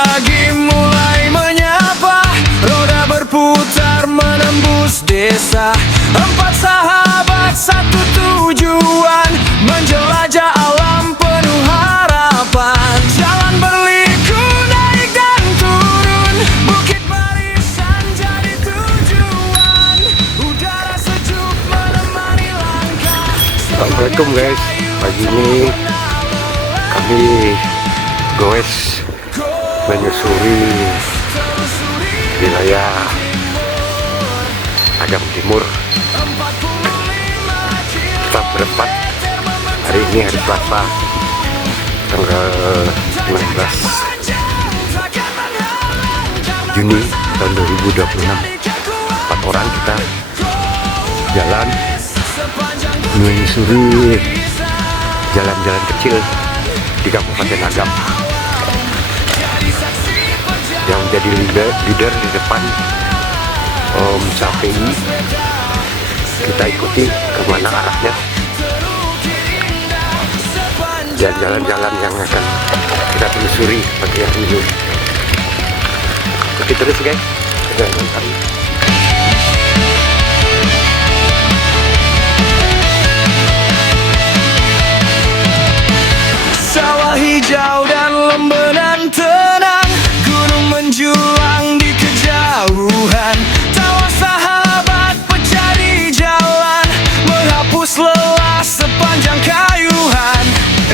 pagi mulai menyapa, roda berputar menembus desa. 4 sahabat satu tujuan, menjelajah alam penuh harapan. Jalan berliku naik dan turun, bukit barisan jadi tujuan. Udara sejuk menemani langkah. Assalamualaikum guys, pagi ini kami goes menyusuri wilayah Agam Timur. Kita berempat, hari ini hari Selasa tanggal 19 Juni tahun 2026. 4 orang kita jalan menyusuri jalan-jalan kecil di Kabupaten Agam. Yang menjadi leader di depan Om Sapi. Kita ikuti kemana arahnya dan jalan-jalan yang akan kita telusuri pagi hari ini. Ikuti terus guys, kita nonton. Sawah hijau dan lembenan tenang, gunung menjulang di kejauhan. Tawa sahabat pecah di jalan, menghapus lelah sepanjang kayuhan.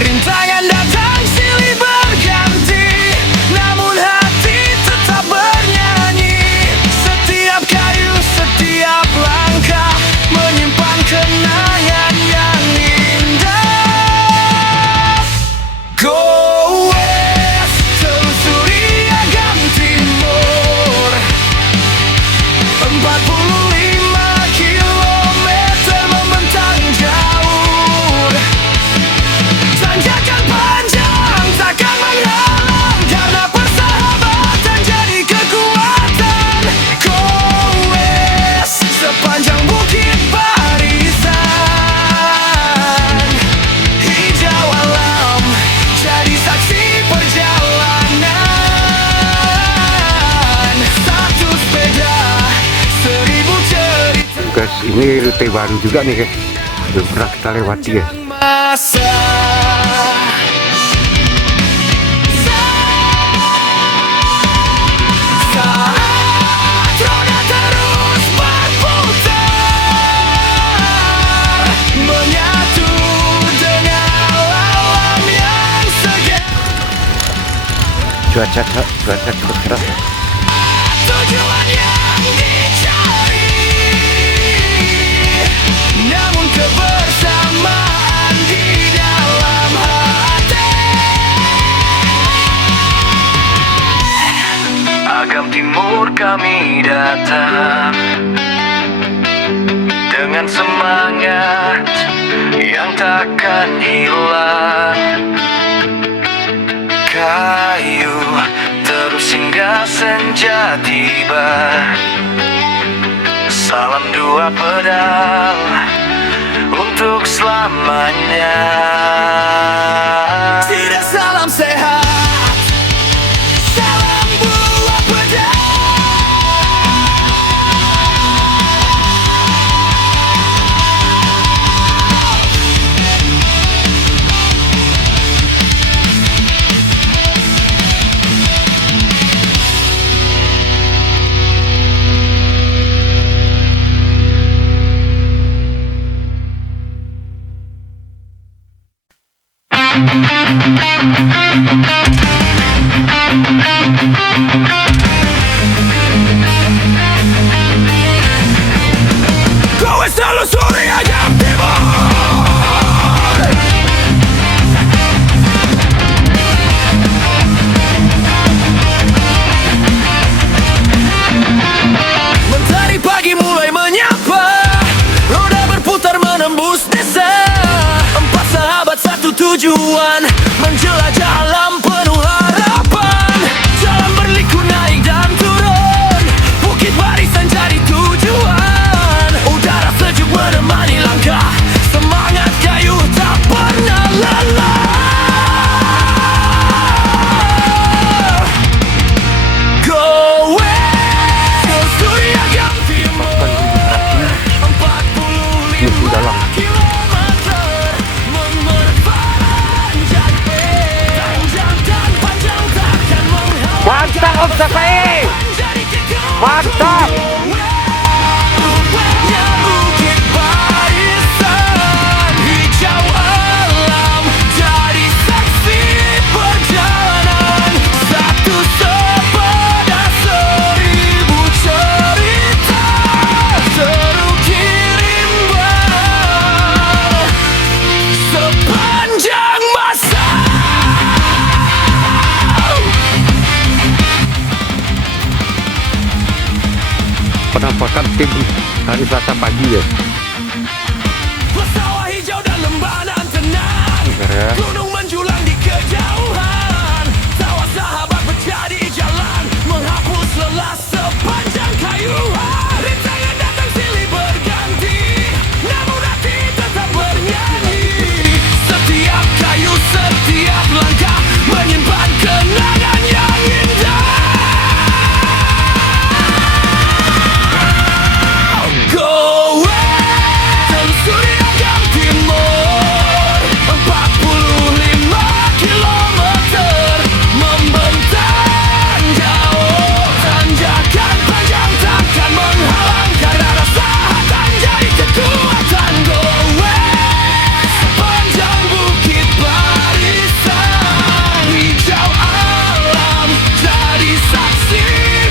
Rintangan datang silih berganti, namun hati tetap bernyanyi. Setiap kayu, setiap langkah menyimpan kenangan yang indah. Go West, telusuri Agam Timur. 45 kilometer membentang jauh. Tanjakan panjang takkan menghalang, karena persahabatan jadi kekuatan. Go West, sepanjang bukit barisan. Hijau alam jadi saksi perjalanan. Satu sepeda, 1000 cerita. Guys, ini rute baru juga nih guys, belum pernah kita lewati ya. Masa saat roda terus berputar, menyatu dengan alam yang segar. Cuaca cukup cerah. Tujuan yang dicari, namun kebersamaan di dalam hati. Agam Timur kami datang dengan semangat yang takkan hilang. Kayu terus hingga senja tiba. Salam 2 pedang untuk selamanya. Tidak salam sehat, salam buah pedang. Go West, telusuri Agam Timur. Mentari pagi mulai menyapa, roda berputar menembus desa. 4 sahabat satu tujuan, menjelajah alam penuh harapan. Jalan berliku naik dan turun, bukit barisan jadi tujuan. Udara sejuk menemani langkah, semangat kayu tak pernah lelah. Mantap Sakai. Mantap. Bukit barisan hijau alam jadi saksi perjalanan satu sepeda seribu cerita terukir imbang sepanjang masa. Penampakan tim hari Selasa pagi ya. Sawah hijau dan lembanan tenang, Ya. gunung menjulang di kejauhan. Sawah sahabat menjadi jalan, menghapus lelah sepanjang kayuhan. Rintangan datang silih berganti, namun hati tetap bernyanyi. Setiap kayu, setiap langkah menyimpan kenangan yang indah. Goe telusuri agam timur 45 kilometer membentang jauh. Tanjakan panjang takkan menghalang karena rasa hatan jadi kekuatan. Goe sepanjang bukit barisan hijau alam jadi saksi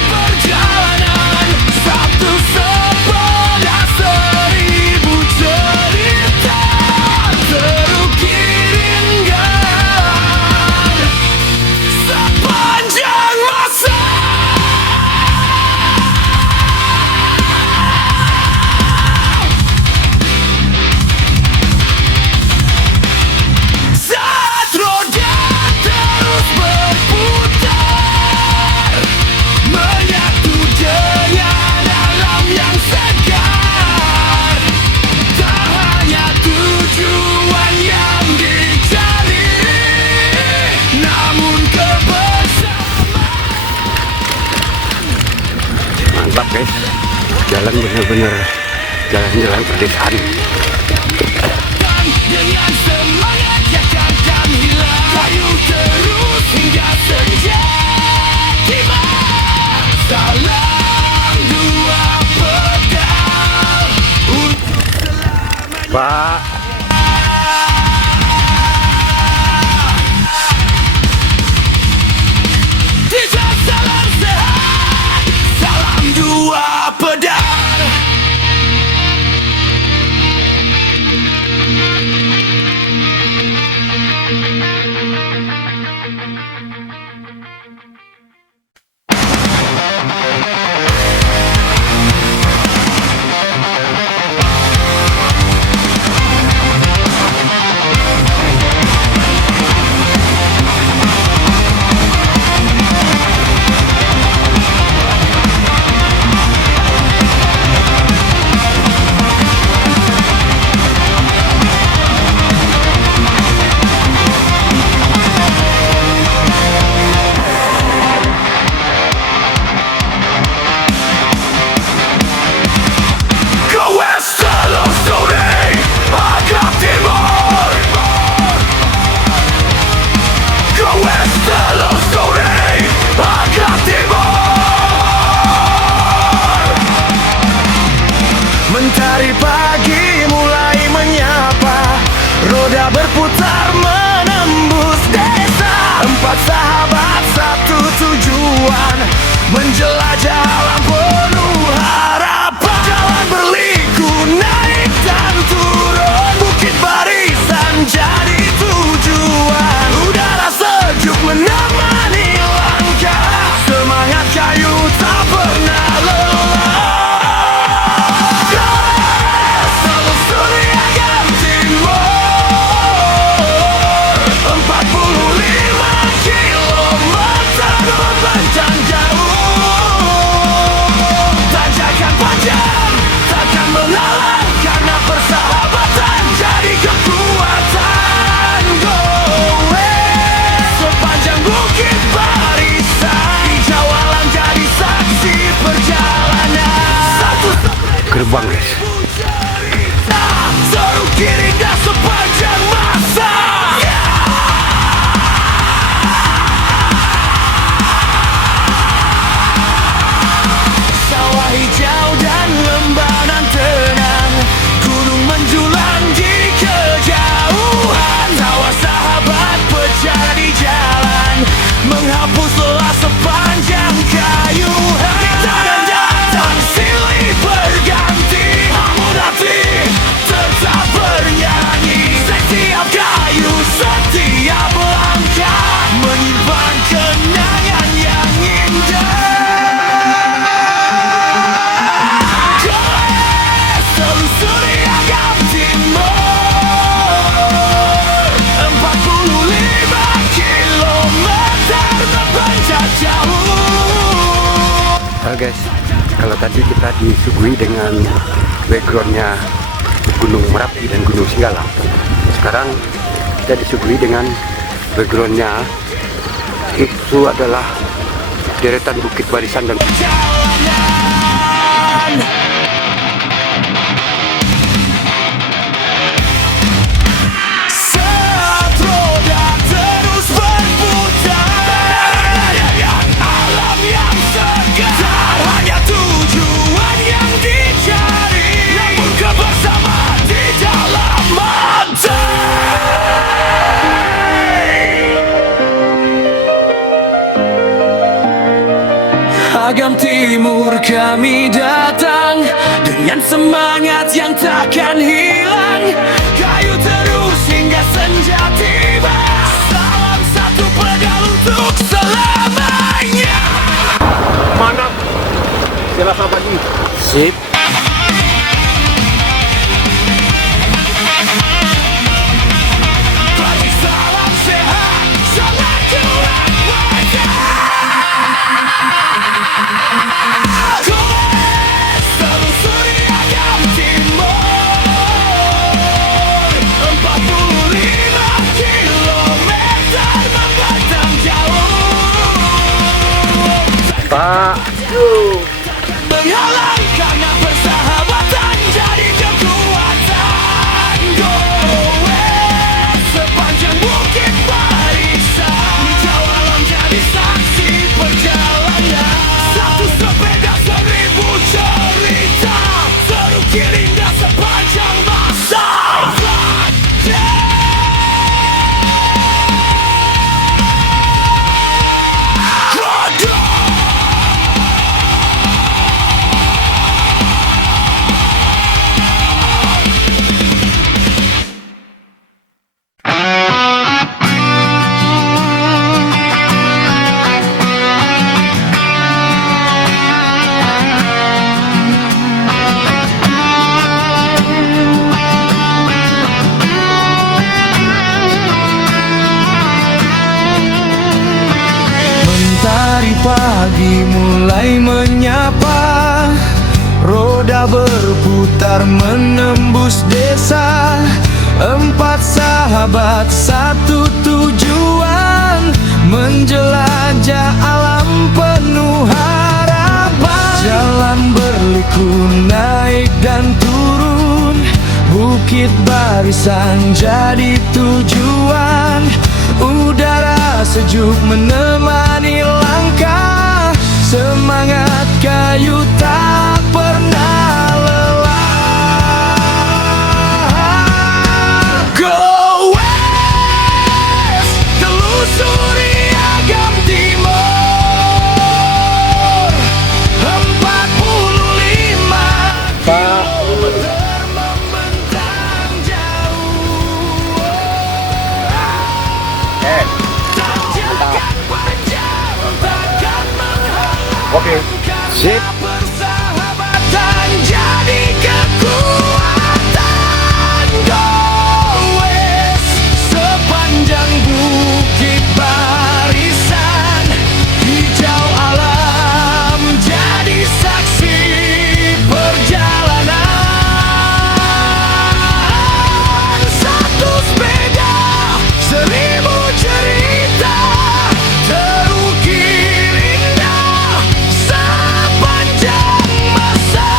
perjalanan satu sepeda seribu cerita terukir indah sepanjang masa. Saat roda terus berputar menyatu dengan alam yang segar. Tak hanya tujuan yang dicari, namun kebersamaan. Mantap guys. Jalan bener-bener jalan-jalan perdesaan. Dengan semangat yang takkan hilang, kayu terus hingga senja tiba. Salam dua pedal untuk Pak. Tidak salam sehat, salam dua pedal. Go west, telusuri agam timur. Go west, telusuri agam timur. Mentari pagi mulai menyapa, roda berputar menembus desa. Empat sahabat satu tujuan, menjelajah alam penuh harapan. Jalan berliku naik dan turun, bukit barisan jadi tujuan. Udara sejuk menemani langkah, semangat kayu tak pernah lelah. Telusuri agam timur 45 kilometer membentang jauh. Tanjakan panjang takkan menghalang karena persahabatan jadi kekuatan. Goe sepanjang bukit barisan hijau alam jadi saksi perjalanan satu Gerbang guys. cerita terukir indah sepanjang masa. Halo guys, kalau tadi kita disuguhi dengan backgroundnya Gunung Merapi dan Gunung Singgala, sekarang kita disuguhi dengan backgroundnya itu adalah deretan bukit barisan dan saat roda terus berputar, alam yang segar, hanya tujuan yang dicari, namun kebersamaan di dalam mata. Agam Timur kami datang dengan semangat yang takkan hilang, kayu terus hingga senja tiba, salam satu pedal untuk selamanya. mana? Silakan pagi. Sip. Bagi salam sehat, salam kuat wajah. Telusuri Agam Timur, 45 kilometer membentang jauh. Pak. Menghalang karena persahabatan jadi kekuatan. Go west, sepanjang bukit barisan, hijau alam jadi saksi perjalanan. Satu sepeda 1000 cerita, terukir indah sepanjang masa. Mentari pagi mulai menyapa, roda berputar menembus desa. 4 sahabat satu tujuan, menjelajah alam penuh harapan. Jalan berliku naik dan turun, bukit barisan jadi tujuan. Udara sejuk menemani langkah, semangat kayu tak pernah lelah. Go west, telusuri Agam Timur, 45 kilometer membentang jauh. Oke. Sip. Persahabatan jadi kekuatan. Go west, sepanjang bukit barisan, hijau alam jadi saksi perjalanan. Satu sepeda 1000 cerita, terukir indah sepanjang masa.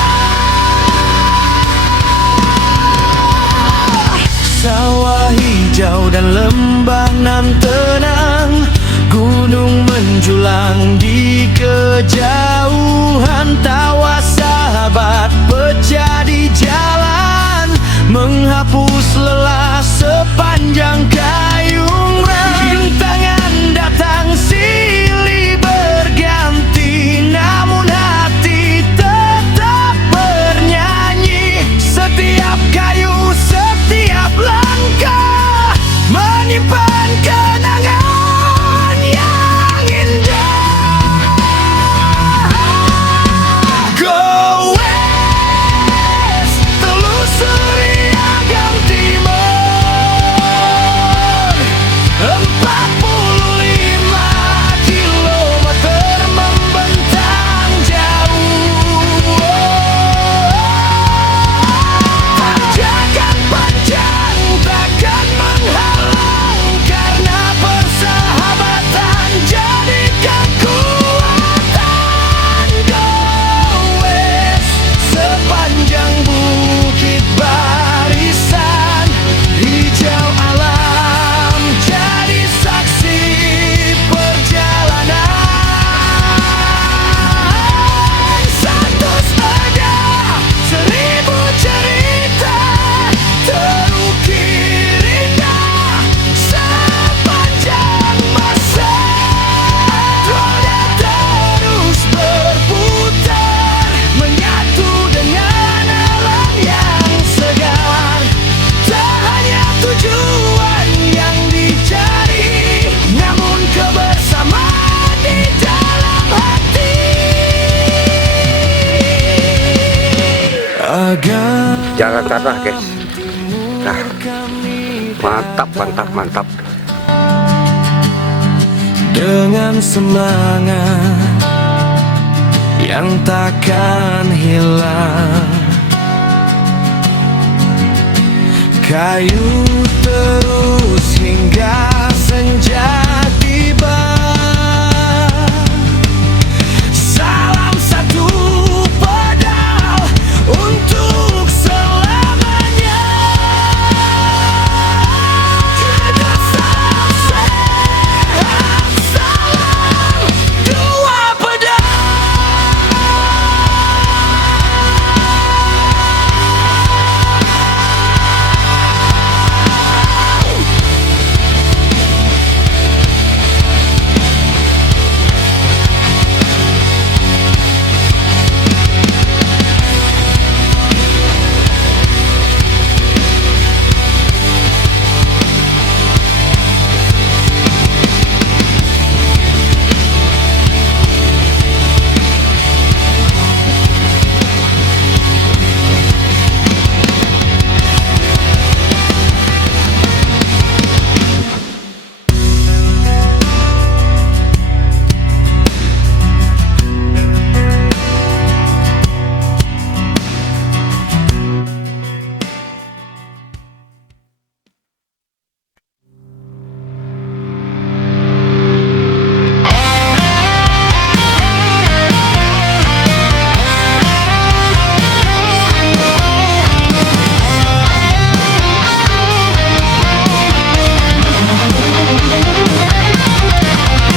Sawah hijau dan lembah nan tenang, gunung menjulang di kejauhan. Tawa sahabat pecah di jalan, menghapus lelah sepanjang kayung rem. Rintangan datang silih berganti, namun hati tetap bernyanyi. Setiap kayu, setiap langkah menyimpan kenangan yang indah. jalan tanah guys. Nah, mantap, mantap, mantap. Dengan semangat yang takkan hilang, kayu terus hingga senja tiba. Salam satu pedal untuk selamanya. Kita salam sehat, salam dua pedal.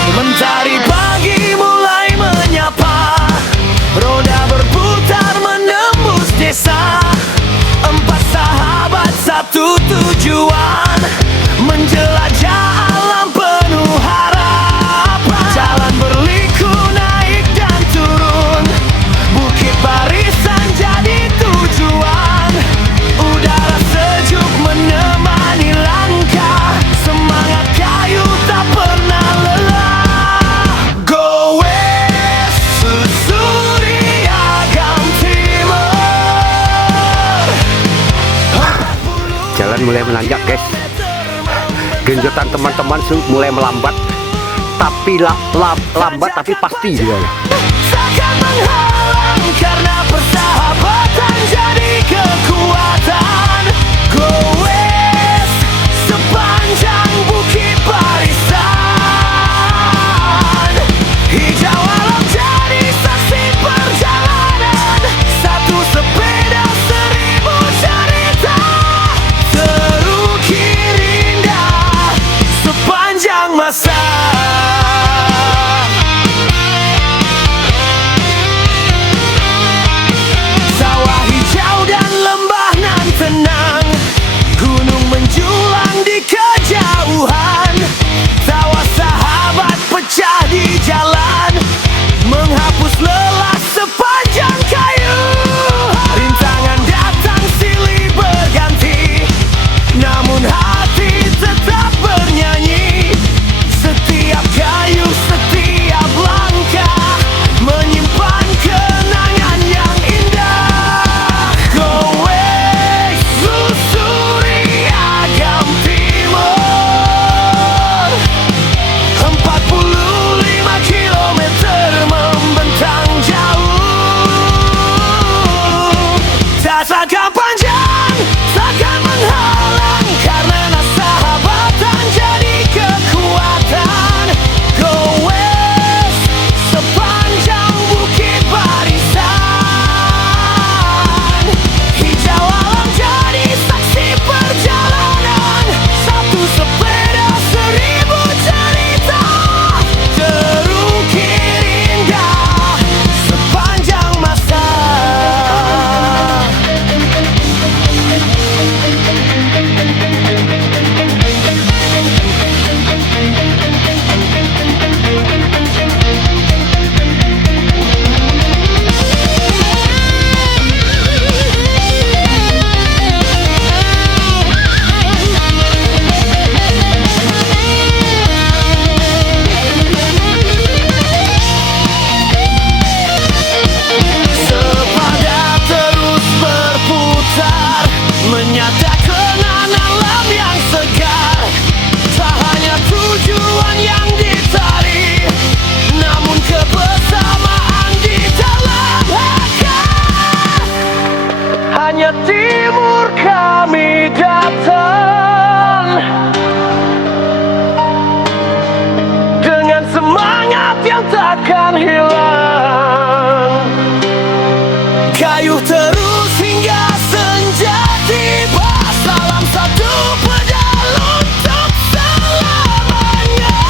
Mentari pagi mulai menyapa, roda berputar menembus desa. Empat sahabat satu tujuan, menjelajah alam penuh harapan. Jalan berliku naik dan turun, bukit barisan jadi tujuan. Udara sejuk menemani langkah, semangat kayu tak pernah lelah. Jalan mulai menanjak guys. Genjotan teman-teman mulai melambat, tapi lambat tapi pasti juga. Takkan menghalang karena persahabatan jadi kekuatan. Go west sepanjang bukit barisan, hijau alam jadi saksi perjalanan. Satu sepeda seribu cerita, terukir indah sepanjang masa. Ke timur kami datang dengan semangat yang takkan hilang. Kayu terus hingga senja tiba. Salam satu pedal untuk selamanya.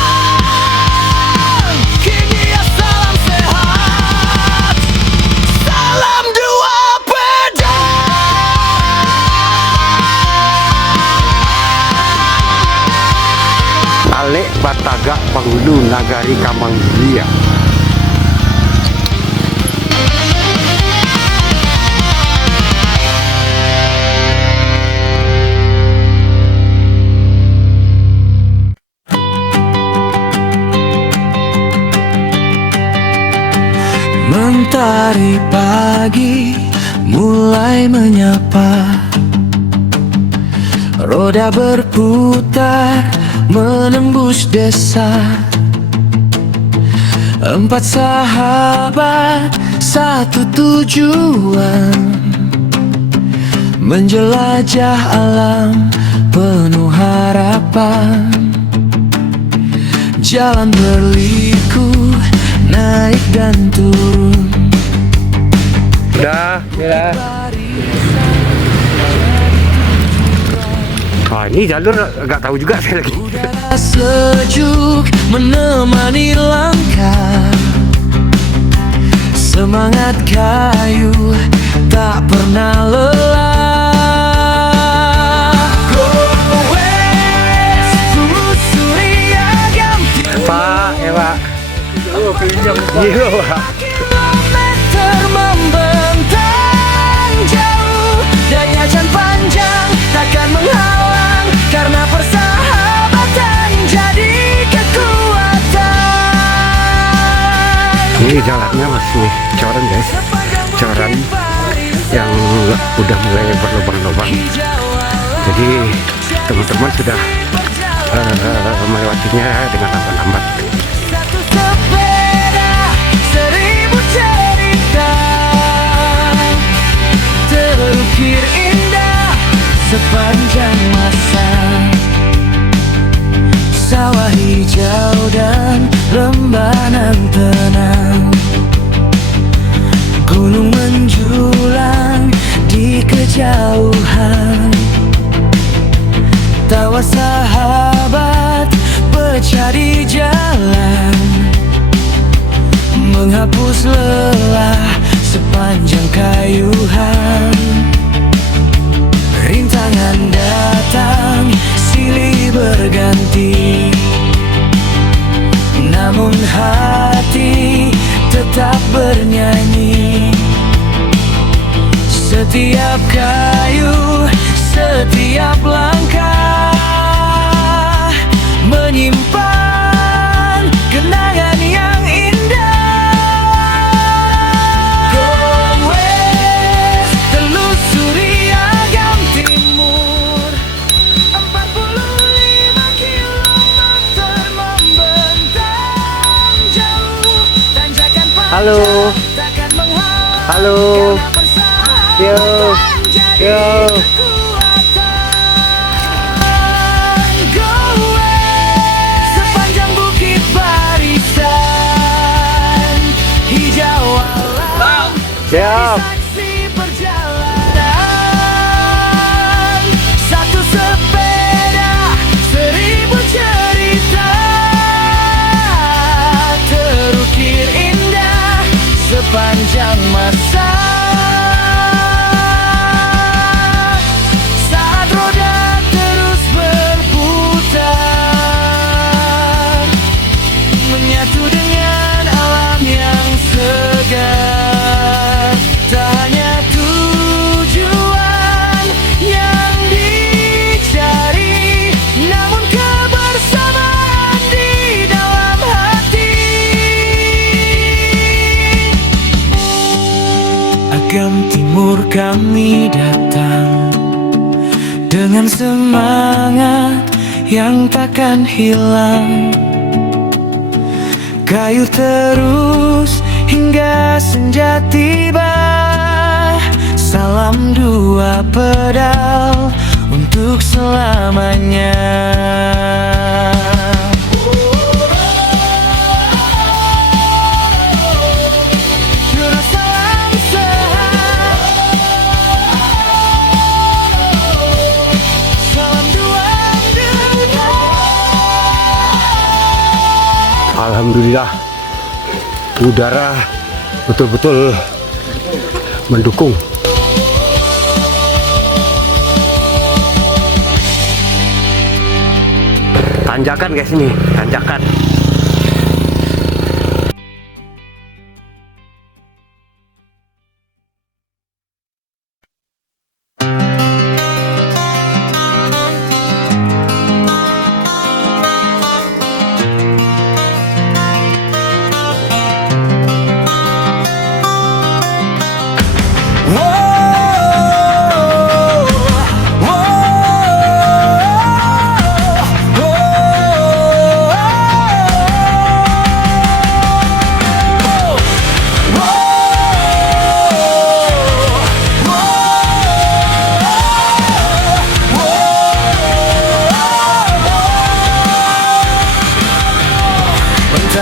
Kimia salam sehat. Salam dua pedal. Alek Batagak Penghulu Nagari Kamanggilia. Mentari pagi mulai menyapa, roda berputar menembus desa. Empat sahabat, satu tujuan, menjelajah alam penuh harapan. Jalan berliku, naik dan turun. Udah, ya. Wah, ini jalur nggak tahu juga saya lagi. Udara sejuk menemani langkah. Semangat kayu tak pernah lelah. Go west, telusuri agam timur. Pak, ya Pak. Iya Pak. Kilometer membentang jauh, daya dan panjang takkan menghalang, karena persahabatan jadi kekuatan. Ini jalannya masih coran guys, coran yang udah mulai berlubang-lubang. Jadi teman-teman sudah melewatinya dengan lambat-lambat. Satu sepeda, seribu cerita, terukir indah sepanjang masa. Sawah hijau dan rembanan tenang, gunung menjulang di kejauhan. Tawa sahabat pecah di jalan, menghapus lelah sepanjang kayuhan. Rintangan datang, silih berganti, namun hati tetap bernyanyi. Setiap kayu, setiap langkah menyimpan kenangan yang indah. Go west, telusuri agam timur. 45 kilometer membentang jauh, tanjakan Halo. panjang takkan menghalang. Halo. Karena persahabatan Yo. jadi Yo. kekuatan. Go west, sepanjang bukit barisan, hijau alam Siap. saksi perjalanan. Satu sepeda, seribu cerita, terukir indah sepanjang masa. Saat roda terus berputar, menyatu dengan alam yang segar. Tak hanya tujuan yang dicari, namun kebersamaan di dalam hati. Agam timur kami datang dengan semangat yang takkan hilang. Kayu terus hingga senja tiba. Salam dua tanpa pedal untuk selamanya. Salam sehat, salam dua dunia. Alhamdulillah, udara betul-betul mendukung. Tanjakan guys, ini tanjakan.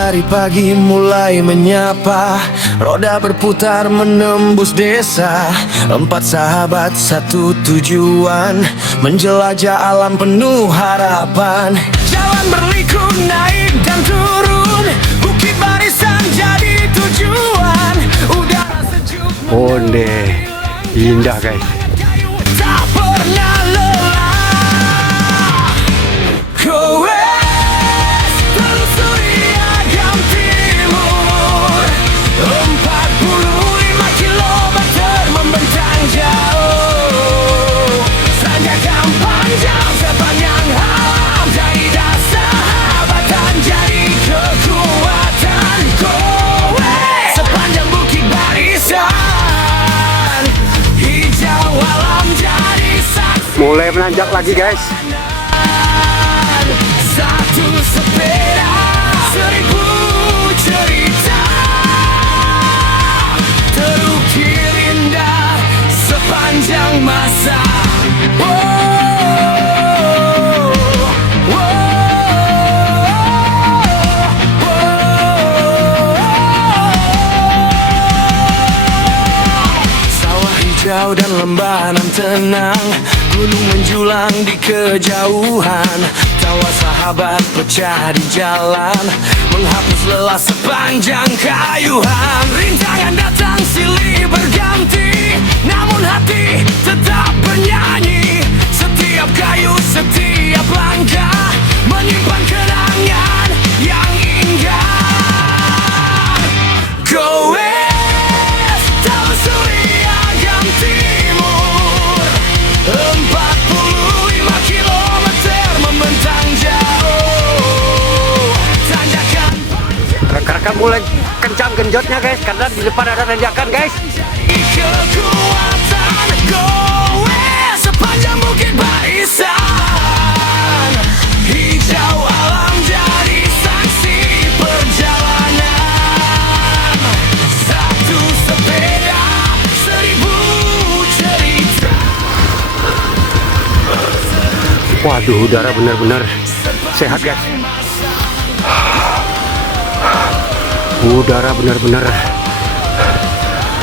Dari pagi mulai menyapa, roda berputar menembus desa. 4 sahabat satu tujuan, menjelajah alam penuh harapan. Jalan berliku naik dan turun, bukit barisan jadi tujuan. Udara sejuk Onde, indah guys. tak pernah lelah. Goes telusuri Agam Timur, 45 kilometer membentang jauh. Tanjakan panjang sepanjang alam, jadi dasar sahabatan, jadi kekuatan. Goes sepanjang bukit barisan, hijau alam jadi saksi. Mulai menanjak lagi guys. Satu sepeda, 1000 cerita, terukir indah sepanjang masa. Sawah hijau dan lembanan tenang, gunung menjulang di kejauhan. Tawa sahabat pecah di jalan, menghapus lelah sepanjang kayuhan. Rintangan datang silih berganti, namun hati tetap bernyanyi. Setiap kayu, setiap langkah menyimpan kenangan yang indah. Goes telusuri Agam Timur, 45 kilometer membentang jauh. Tanjakan Rekan-rekan mulai kencang genjotnya guys, karena di depan ada tanjakan guys. jadi kekuatan. Goes sepanjang bukit barisan, hijau alam jadi saksi perjalanan. Satu sepeda, 1000 cerita. Waduh, udara benar-benar sehat guys. Udara benar-benar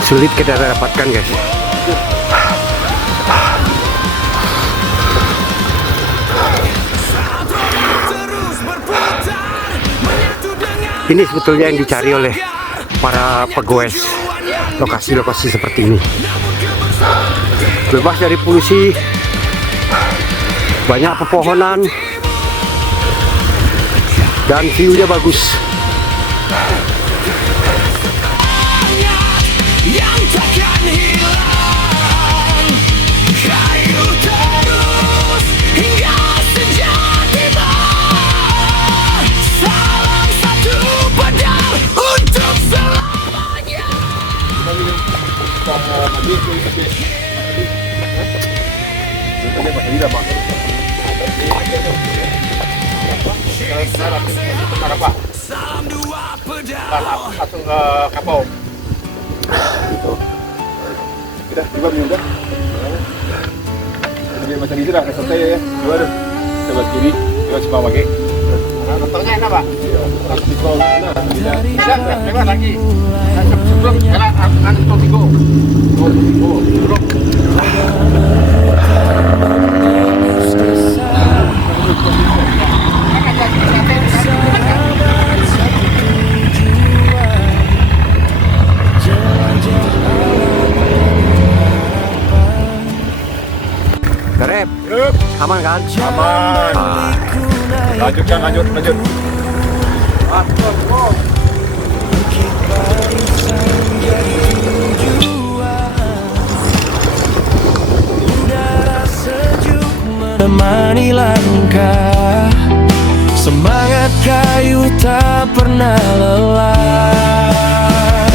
sulit kita dapatkan guys. Terus berputar, menyatu dengan Ini sebetulnya yang dicari oleh para pegoes lokasi-lokasi seperti ini. Bebas dari polusi, banyak pepohonan, dan view-nya bagus. yang takkan hilang. Kayu terus hingga senja tiba. Salam satu pedal untuk selamanya. Salam dua pedal. Langsung ke kapau. Gitu. Udah, juga. Jadi macam itu dah, santai ya. Coba tu. Sebelah kiri, kita coba pakai. Contohnya enak Pak? Kalau tiga, nah, tidak. Bisa, lewat lagi. Sebelum jalan untuk tiga. Sebelum. Garep, aman kan? Aman. Lanjut, Kang, lanjut. Menemani langkah, semangat kayu tak pernah lelah.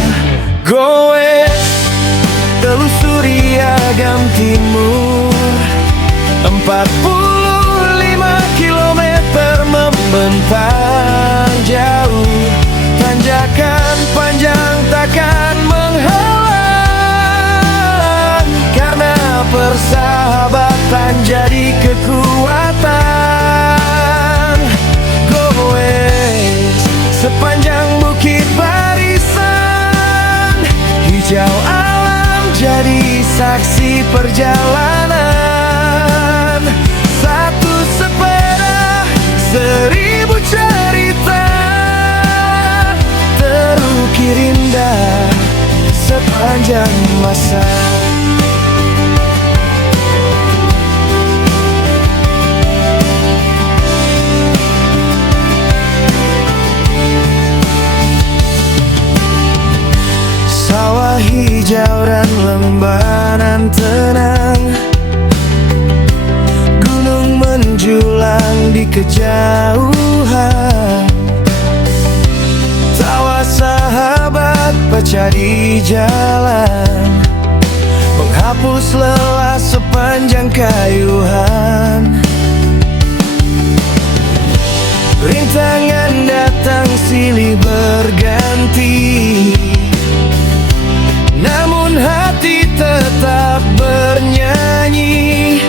Goes telusuri Agam Timur, 45 kilometer membentang jauh. Tanjakan panjang takkan menghalang, karena persahabatan jadi kekuatan. Goes sepanjang bukit barisan, hijau alam jadi saksi perjalanan. Satu sepeda, 1000 cerita, terukir indah sepanjang masa. Sawah hijau dan lembaran tenang, gunung menjulang di kejauhan. Tawa sahabat baca di jalan, menghapus lelah sepanjang kayuhan. Rintangan datang silih berganti, namun hati tetap bernyanyi.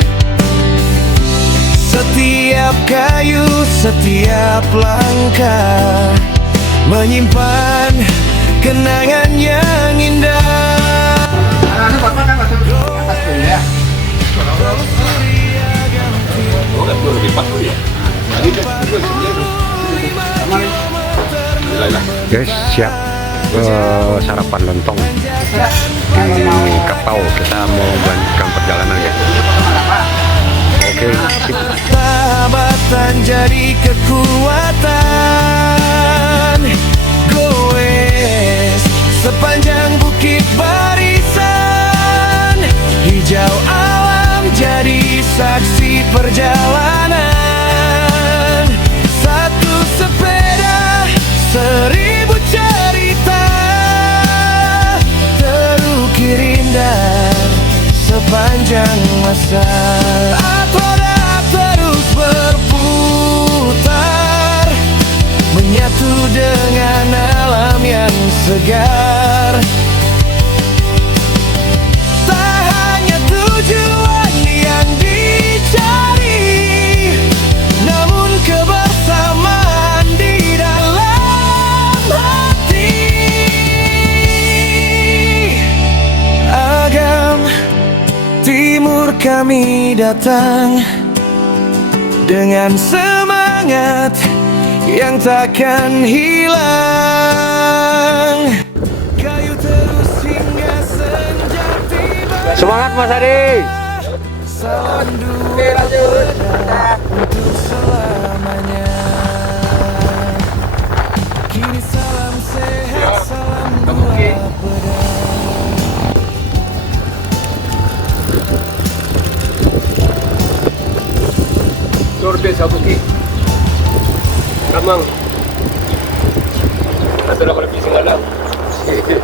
Setiap kayu, setiap langkah menyimpan kenangan yang indah. Bapak kan masuk atas dulu ya. Oh, dah perlu lebih pas dulu ya. Tadi dah Guys, siap sarapan lontong di Kapau. Kita mau melanjutkan perjalanan ya. Oke, sip. Sahabatan jadi kekuatan. Goes sepanjang bukit barisan, hijau alam jadi saksi perjalanan. Satu sepeda, 1000 cerita, terukir indah sepanjang masa. Roda terus berputar, menyatu dengan alam yang segar. Tak hanya tujuan yang dicari, namun kebersamaan di dalam hati. Agam Timur kami datang dengan semangat yang takkan hilang. Kayu terus hingga senja tiba. Semangat Mas Adi. Salam dua bedah untuk selamanya. Kini salam sehat, salam dua bedah. Sorbe sabuki. Kamang. Ada nak lebih singgala. Okey.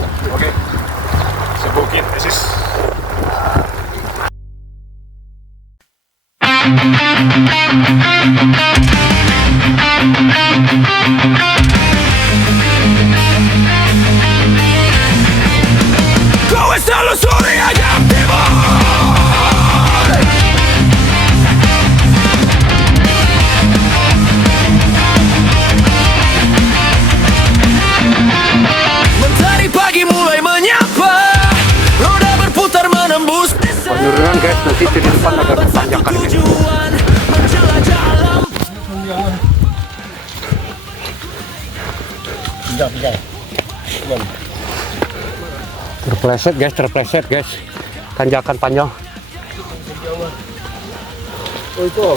Sebukit, this is. Goes telusuri Agam Timur, Terpleset guys. Tanjakan panjang. Oh itu.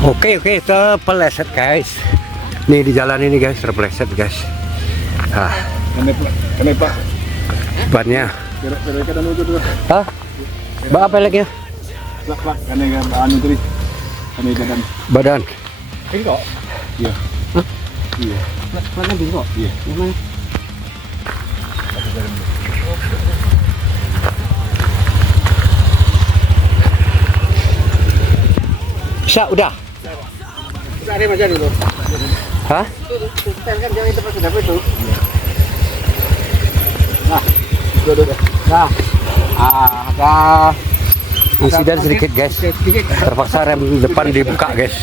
Oke, terpeleset guys. Nih di jalan ini guys, terpeleset guys. Kenapa? Bannya. Kira-kira kita nunggu dulu. Hah? Mbak apa lagi ya? Plak, karena anu tadi. Karena jalan. Badan. Bingkok. Iya. Hah? Iya. Plaknya bingkok. Iya. Yang mana? Bisa udah. Cari aja dulu. Hah? Kan jangan itu pas sudah itu. Udah. Nah. Ada Insiden sedikit guys. Terpaksa rem depan dibuka guys.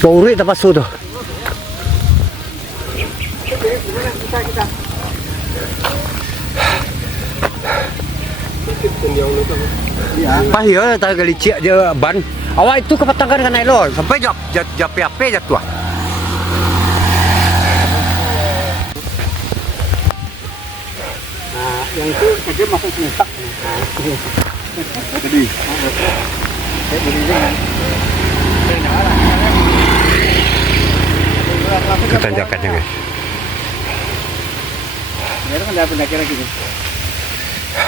Bauri tempat sudah. Pas ya tak licik dia ban. Awak itu kepatangan kan naik sampai jap PAP jatuh. Nah, yang itu saja masuk semetak. Jadi. Itu tanjakannya guys. Ya kan ada pendaki lagi nih.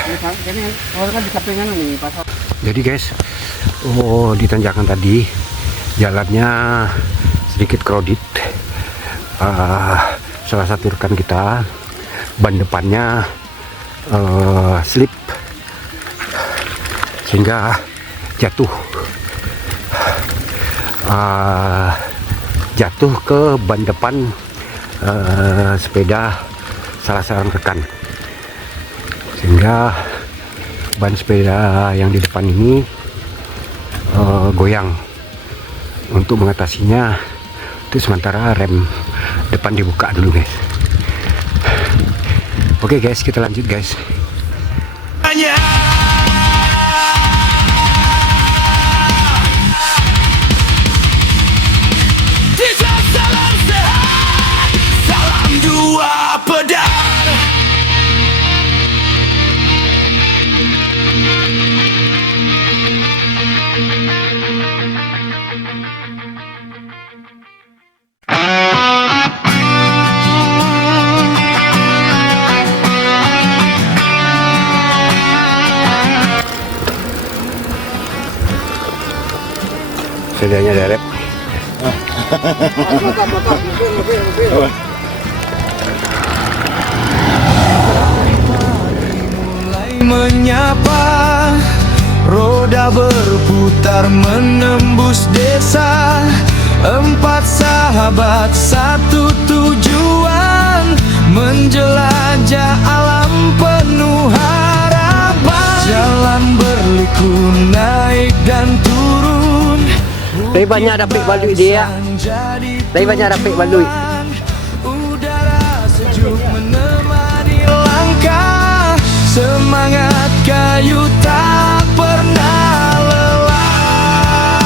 Ini orang kan di sampingan nih pasar. Jadi guys, di tanjakan tadi jalannya sedikit kredit. Salah satu rekan kita ban depannya slip sehingga jatuh ke ban depan sepeda salah seorang rekan, sehingga ban sepeda yang di depan ini goyang. Untuk mengatasinya itu sementara rem depan dibuka dulu guys. Oke guys, kita lanjut guys. Salam sehat, salam dua pedang. Sepedanya derep. Mobil. Mulai menyapa, roda berputar menembus desa. 4 sahabat, 1 tujuan, menjelajah alam penuh harapan. Jalan berliku naik dan turun. Tapi banyak dapat balui dia. Tapi banyak dapat balui. Udara sejuk menemani langkah, semangat kayu tak pernah lelah.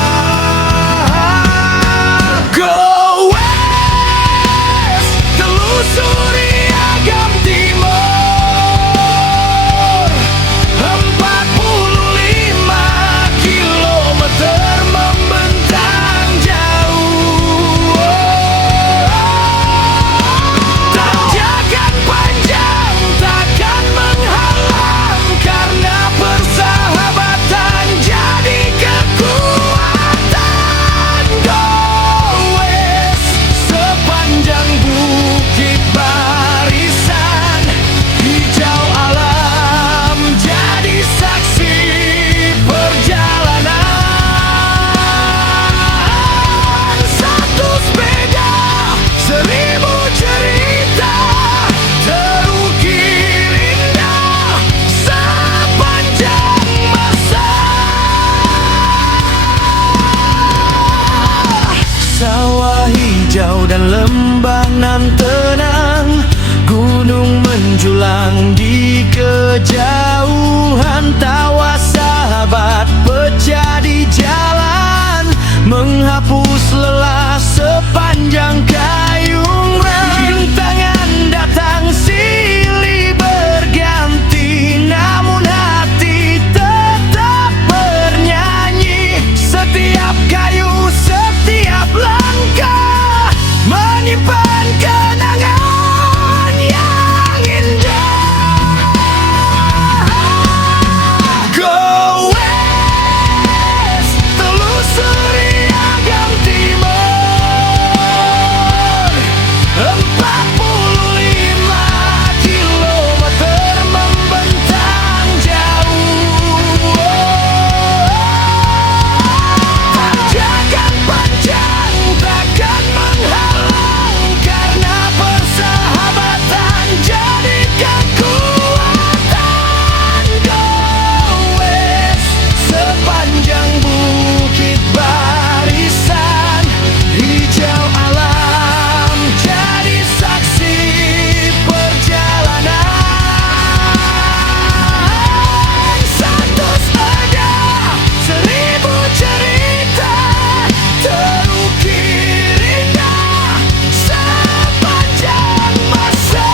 Go west, telusuri agam timur. 45 kilometer membentang jauh. Yang di kejauhan tawa sahabat pecah di jalan, menghapus lelah sepanjang kayung rem. Rintangan datang silih berganti, namun hati tetap bernyanyi. Setiap kayu, setiap langkah menyimpan kenangan yang indah. Go west, telusuri Agam Timur. 45 kilometer membentang jauh. Tanjakan panjang takkan menghalang, karena persahabatan jadi kekuatan. Go west, sepanjang bukit barisan, hijau alam jadi saksi perjalanan. Satu sepeda, 1000 cerita terukir indah sepanjang masa.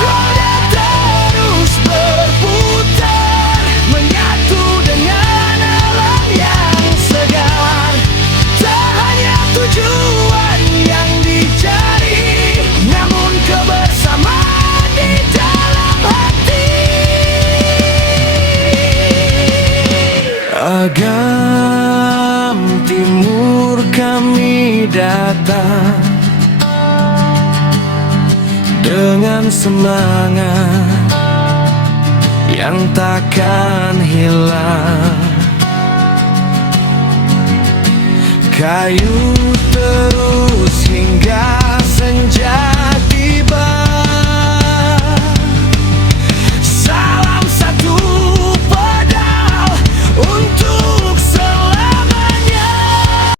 Roda terus berputar, menyatu dengan alam yang segar. Tak hanya tujuan yang dicari, namun kebersamaan di dalam hati. Agam Timur kami datang dengan semangat yang takkan hilang. Kayu terus hingga senja.